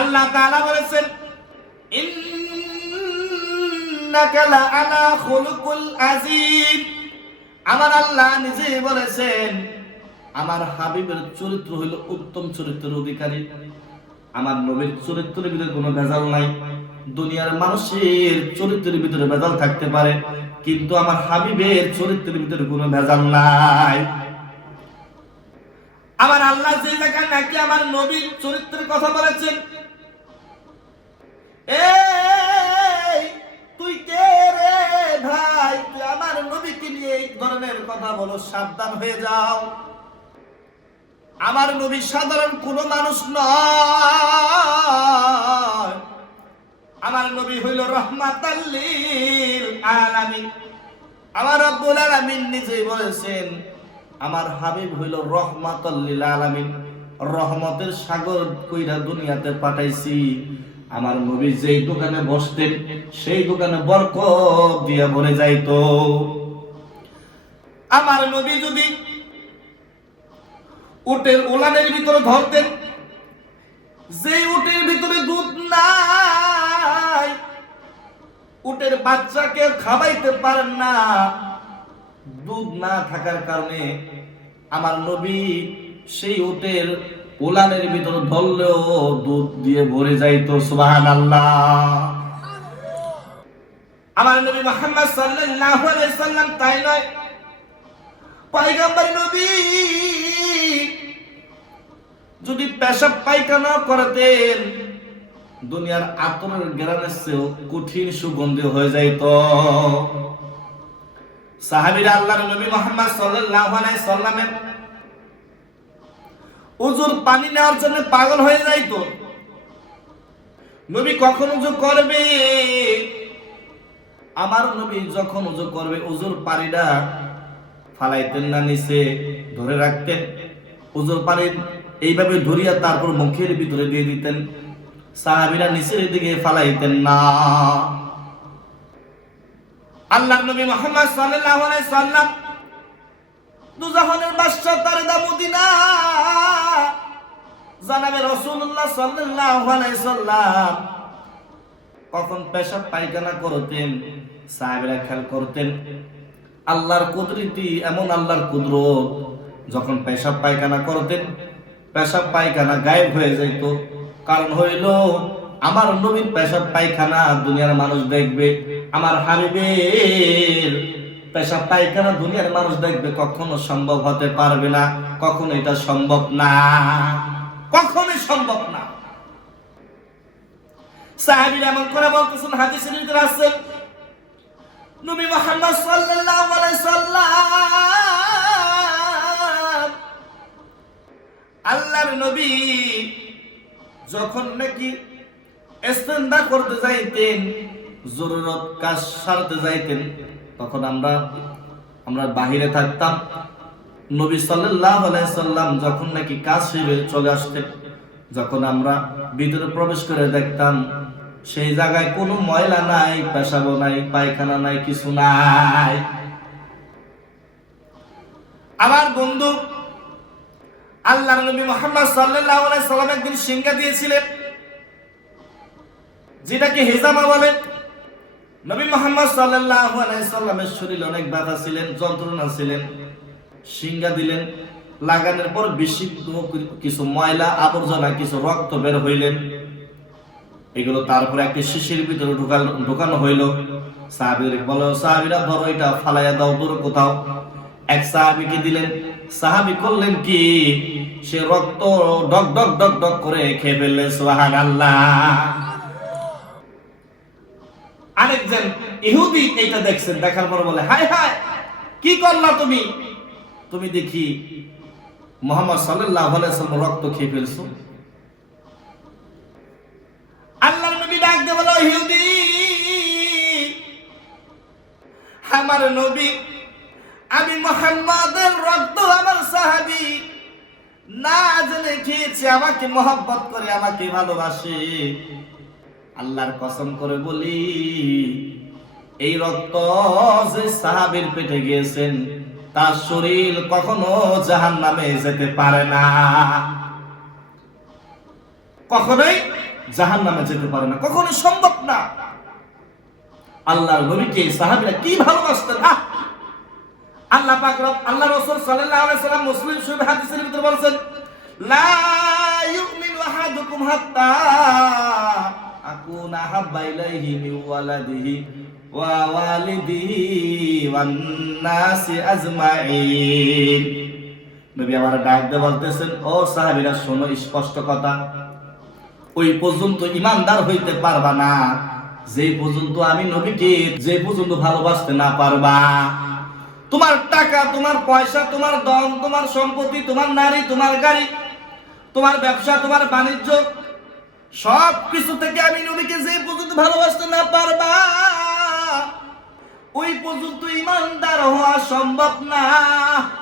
আল্লাহ তাআলা বলেছেন, ইন্নাকা লাআলা খুলুকুল আযীম। আমার আল্লাহ নিজেই বলেছেন, আমার হাবিবের চরিত্র হইল উত্তম চরিত্রের অধিকারী। আমার নবীর চরিত্রের ভিতরে কোনো ভেজাল নাই। দুনিয়ার মানুষের চরিত্রের ভিতরে ভেজাল থাকতে পারে, কিন্তু আমার হাবিবের চরিত্রের ভিতরে কোনো ভেজাল নাই। আমার আল্লাহ যে জায়গায় নাকি আমার নবীর চরিত্রের কথা বলেছেন, এই তুই কে রে ভাই, তুই আমার নবীকে নিয়ে এই ধরনের কথা বলো, সাবধান হয়ে যাও। আমার নবী সাধারণ কোন মানুষ নয়। আমার নবী হইল রাহমাতাল লিল আলামিন। আমার রব্বুল আলামিন নিজেই বলেছেন, আমার হাবিব হইল রাহমাতাল লিল আলামিন। রহমতের সাগর কইরা দুনিয়াতে পাঠাইছি। আমার নবী যেই দোকানে বসতেন, সেই দোকানে বরকত দিয়া ভরে যাইতো। আমার নবী যদি উটের উলানের ভিতরে ধরতেন, যে উটের ভিতরে দুধ নাই, উটের বাচ্চাকে খাওয়াইতে পারেন না, দুধ না থাকার কারণে আমার নবী সেই উটের উলানের ভিতরে ধরলেও দুধ দিয়ে ভরে যাইতো। সুবহানাল্লাহ। আমার নবী মুহাম্মদ সাল্লাল্লাহু আলাইহি সাল্লাম তাই নয়, পয়গম্বর নবী যদি পেশাব পায়খানা করতেন, দুনিয়ার আতরের ঘ্রাণের চেয়েও কঠিন সুগন্ধি হয়ে যাইত। সাহাবীরা আল্লাহর নবী মুহাম্মদ সাল্লাল্লাহু আলাইহি সাল্লামের ওযুর পানি নেওয়ার জন্য পাগল হয়ে যাইত। নবী কখন ওযু করবে, আমার নবী যখন ওযু করবে, ওযুর পানিটা ফালাইতেন না, নিচে ধরে রাখতেন। ওযুর পানি এইভাবে ধরিয়া তারপর মুখের ভিতরে দিয়ে দিতেন। সাহাবীরা নিচের দিকে ফালাইতেন না। আল্লাহর নবী মুহাম্মদ সাল্লাল্লাহু আলাইহি সাল্লাম দুজাহানের বাদশা তারদা মদিনা জনাবে রাসূলুল্লাহ সাল্লাল্লাহু আলাইহি সাল্লাম কখন পেশাব পায়খানা করতেন, সাহাবীরা খেয়াল করতেন। আল্লাহর কুদরতি, এমন আল্লাহর কুদরত, যখন পেশাব পায়খানা করতেন, পেশাব পায়খানা গায়েব হয়ে যাইত। কারণ হইল, আমার নবীর পেশাব পায়খানা দুনিয়ার মানুষ দেখবে, আমার হাবিবের পেশাব পায়খানা দুনিয়ার মানুষ দেখবে, কখনো সম্ভব হতে পারবে না। কখনো এটা সম্ভব না, কখনোই সম্ভব না। সাহাবীরা এমন করে বলতেছেন, হাদিসের ভিতরে আছে, নবী মুহাম্মদ সাল্লাল্লাহু আলাইহি সাল্লাম আল্লাহর নবী যখন নাকি ইস্তেনজা করতে যাইতেন, জরুরত কাজ সারতে যাইতেন, তখন আমরা বাহিরে থাকতাম। নবী সাল্লাল্লাহু আলাইহি সাল্লাম যখন নাকি কাজ সেরে চলে আসতেন, যখন আমরা ভিতরে প্রবেশ করে দেখতাম সেই জায়গায় কোনো ময়লা নাই, পেশাব নাই, পায়খানা নাই, কিছু নাই। আমার বন্ধু আল্লাহর নবী মুহাম্মদ সাল্লাল্লাহু আলাইহি সাল্লাম একদিন সিংহা দিয়েছিলেন, যেটাকে হিজামা বলে। নবী মুহাম্মদ সাল্লাল্লাহু আলাইহি সাল্লামের শরীরে অনেক ব্যথা ছিলেন, যন্ত্রণা ছিলেন। সিংহা দিলেন, লাগানোর পর বিশুদ্ধ কিছু ময়লা আবর্জনা, কিছু রক্ত বের হইলেন। এগুলো তারপরে একটা শিশির ভিতরে ঢুকানো হইল। সাহাবীরা বলো, সাহাবীরা ধরো এটা ফালাইয়া দাও দূরে কোথাও। এক সাহাবীকে দিলেন, সাহাবী করলেন কি, সে রক্ত ডক ডক ডক ডক করে খেয়ে ফেললেন। সুবহানাল্লাহ। আরেকজন ইহুদি এইটা দেখছেন, দেখার পর বলে, হায় হায়, কি করলা তুমি? তুমি দেখি মুহাম্মদ সাল্লাল্লাহু আলাইহি ওয়াসাল্লাম রক্ত খেয়ে ফেলছো। আল্লাহর নবী ডাক দিয়ে বলে, ইহুদি, আমার নবী, আমি মুহাম্মাদের রক্ত আমার সাহাবী না জেনে খেয়েছে, আমাকে মহব্বত করে, আমাকে ভালোবাসে। আল্লাহর কসম করে বলি, এই রক্ত যে সাহাবীর পেটে গিয়েছেন, তার শরীর কখনো জাহান্নামে যেতে পারে না, কখনোই জাহান্নামে যেতে পারে না, কখনো সম্ভব না। আল্লাহর নবীকে সাহাবীরা কি ভালোবাসতেন! আল্লাহ পাক আল্লাহ রাসূল সাল্লাল্লাহু আলাইহি ওয়াসাল্লাম মুসলিম শরীফ হাদিসের ভিতরে বলেন, লা ইউমিনু আহাদুকুম হাত্তা আকুনা হাব্বা ইলাইহি মিন ওয়ালাদিহি ওয়া ওয়ালিদিহি ওয়ান নাসি আজমাইন। নবী আমার ডাক দিয়ে বলতেছেন, ও সাহাবীরা শোনো স্পষ্ট কথা, ওই পর্যন্ত ঈমানদার হইতে পারবা না যে পর্যন্ত আমি নবীকে যে পর্যন্ত ভালোবাসতে না পারবা। তোমার টাকা, তোমার পয়সা, তোমার ধন, তোমার সম্পত্তি, তোমার নারী, তোমার গাড়ি, তোমার ব্যবসা, তোমার বাণিজ্য, সব কিছু থেকে আমি নবীকে যে পর্যন্ত ভালোবাসতে না পারবা ওই পর্যন্ত ঈমানদার হওয়া সম্ভব না।